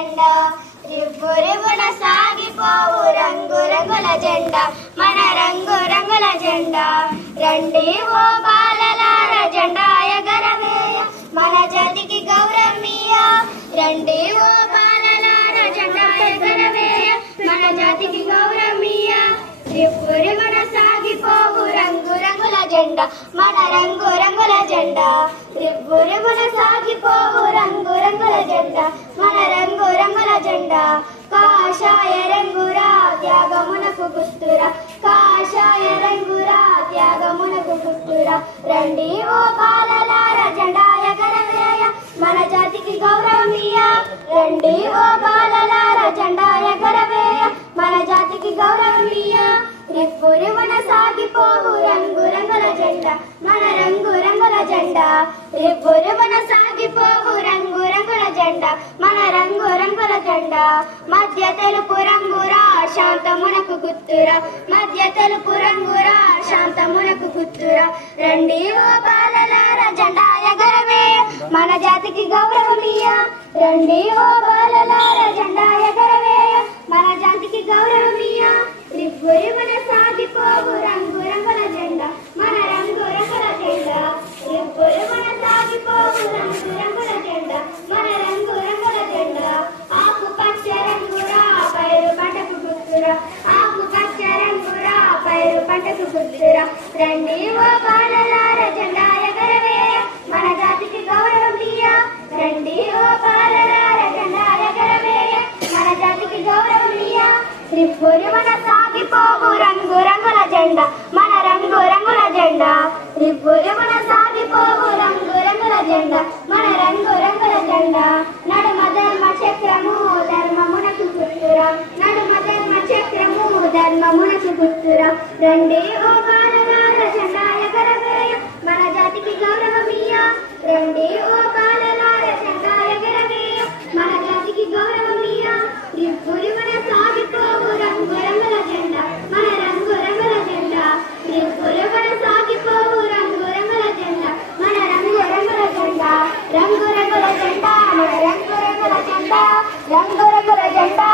జెండా రివ్వురివున సాగిపోవు రంగు రంగుల జెండా మన రంగు రంగుల జెండా రండి ఓ బాలలార జెండా ఎగరవేయ మన జాతికి గౌరవమీయ రండి ఓ బాలలార జెండా ఎగరవేయ మన జాతికి గౌరవమీయ రివ్వురివున సాగిపోవు రంగు రంగుల జెండా మన రంగు రంగుల జెండా రివ్వురివున సాగిపోవు రంగు రంగుల జెండా మన రంగు రంగుల జెండా కాషాయ రంగురా త్యాగమునకు గుర్తురా కాషాయ రంగురా త్యాగమునకు గుర్తురా రండి ఓ బాలలార జెండా ఎగరవేయ మన జాతికి గౌరవమీయ రండి ఓ బాలలార జెండా ఎగరవేయ మన జాతికి గౌరవమీయ రివ్వురివున సాగిపోవు రంగు రంగుల జెండా మన రంగు రంగుల జెండా రివ్వురివున సాగిపోవు రంగు రంగుల జెండా మన రంగు రంగుల జెండా మధ్య తెలుపు రంగురా శాంతమునకు గుర్తురా మధ్య తెలుపు రంగురా శాంతమునకు గుర్తురా రండి ఓ బాలలార జెండా ఎగరవేయ మన జాతికి గౌరవమీయ రండి ఓ బాలలార జెండా ఎగరవేయ మన జాతికి గౌరవమీయ రివ్వురివున సాగిపోవు రంగు రంగుల జెండా మన రంగు రంగుల జెండా రివ్వురివున సాగిపోవు రంగు రంగుల జెండా మన రంగు రంగుల జెండా ఆకుపచ్చ రంగురా పైరు పంటకు గుర్తురా ఆకుపచ్చ రంగురా పైరు పంటకు గుర్తురా రండి ఓ బాలలార జెండా ఎగరవేయ మన జాతికి గౌరవమీయ రండి ఓ బాలలార జెండా ఎగరవేయ మన జాతికి గౌరవమీయ రివ్వురివున సాగిపోవు రంగు రంగుల జెండా మన రంగు రంగుల జెండా రివ్వురివున సాగిపోవు రంగు రంగుల జెండా మన రంగు రంగుల జెండా నడుమ ధర్మ చక్రము ధర్మమునకు గుర్తురా నడుమ ధర్మ చక్రము ధర్మమునకు గుర్తురా రండి ఓ బాలలార జెండా ఎగరవేయ మన జాతికి గౌరవమీయ రండి ఓ బాలలార జెండా ఎగరవేయ మన జాతికి గౌరవమీయ రివ్వురివున సాగిపోవు రంగు రంగుల జెండా మన రంగు రంగుల జెండా రివ్వురివున సాగిపోవు రంగు రంగుల జెండా మన రంగు రంగుల జెండా రంగు రంగుల జెండా మన రంగు రంగుల జెండా రంగు రంగుల జెండా